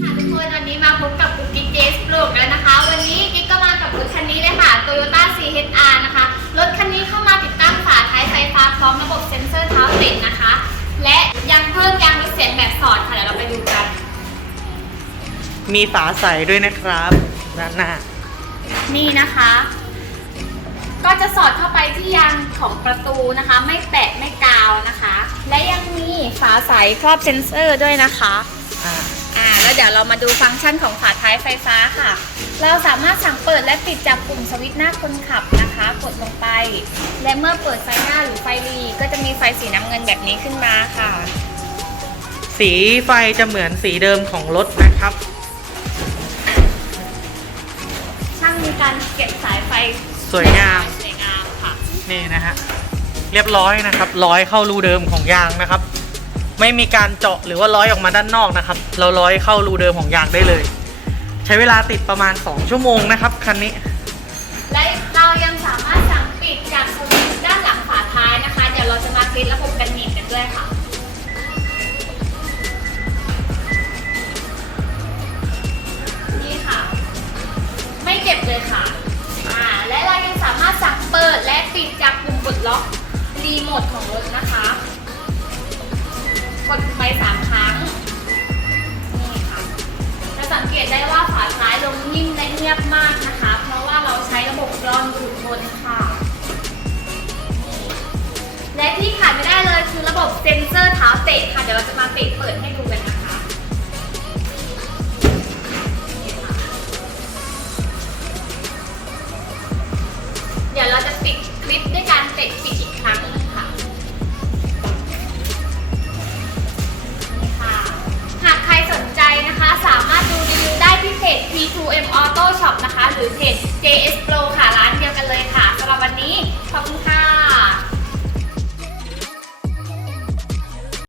ค่ะทุกคนวันนี้มาพบกับกุ๊กกิ๊กเจสปลูกแล้วนะคะ วันนี้กิ๊กก็มากับรถคันนี้เลยค่ะ Toyota CHR นะคะ รถคันนี้เข้ามาติดตั้งฝาท้ายไฟฟ้าพร้อมระบบเซ็นเซอร์เท้าติดนะคะ และยังเพิ่มยางรถเสียงแบบสอดค่ะเดี๋ยวเราไปดูกัน มีฝาใสด้วยนะครับด้านหน้านี่นะคะ ก็จะสอดเข้าไปที่ยางของประตูนะคะ ไม่แตะไม่กาวนะคะ และยังมีฝาใสครอบเซ็นเซอร์ด้วยนะคะ อ่าอ่าแล้ว เดี๋ยวเรามาดูฟังก์ชันของฝาท้ายไฟฟ้าค่ะ เราสามารถสั่งเปิดและปิดจากปุ่มสวิตช์หน้าคนขับนะคะ กดลงไป และเมื่อเปิดไฟหน้าหรือไฟรีก็จะมีไฟสีน้ำเงินแบบนี้ขึ้นมาค่ะ สีไฟจะเหมือนสีเดิมของรถนะครับ ช่างมีการเก็บสายไฟสวยงาม สวยงามค่ะ นี่นะฮะ เรียบร้อยนะครับ ร้อยเข้ารูเดิมของยางนะครับ ไม่มีการเจาะหรือว่าร้อยออกมาด้านนอกนะครับ เราร้อยเข้ารูเดิมของยางได้เลย ใช้เวลาติดประมาณ 2 ชั่วโมงนะครับคันนี้ และเรายังสามารถสั่งปิดจากสวิตช์ด้านหลังฝาท้ายนะคะ เดี๋ยวเราจะมาคลิประบบกันหนีบกันด้วยค่ะนี่ค่ะ ไม่เจ็บเลยค่ะอ่าและเรายังสามารถสั่งเปิดและปิดจากปุ่มกดล็อกรีโมทของรถนะคะ ดไปสามครั้ง นี่ค่ะ จะสังเกตได้ว่าฝาท้ายลงนิ่มและเงียบมากนะคะ เพราะว่าเราใช้ระบบกรองดูดบนค่ะ และที่ขาดไม่ได้เลยคือระบบเซนเซอร์เท้าเตะค่ะ เดี๋ยวเราจะมาเตะเปิดให้ดูกันนะคะเดี๋ยวเราจะปิดคลิปด้วยการเตะปิด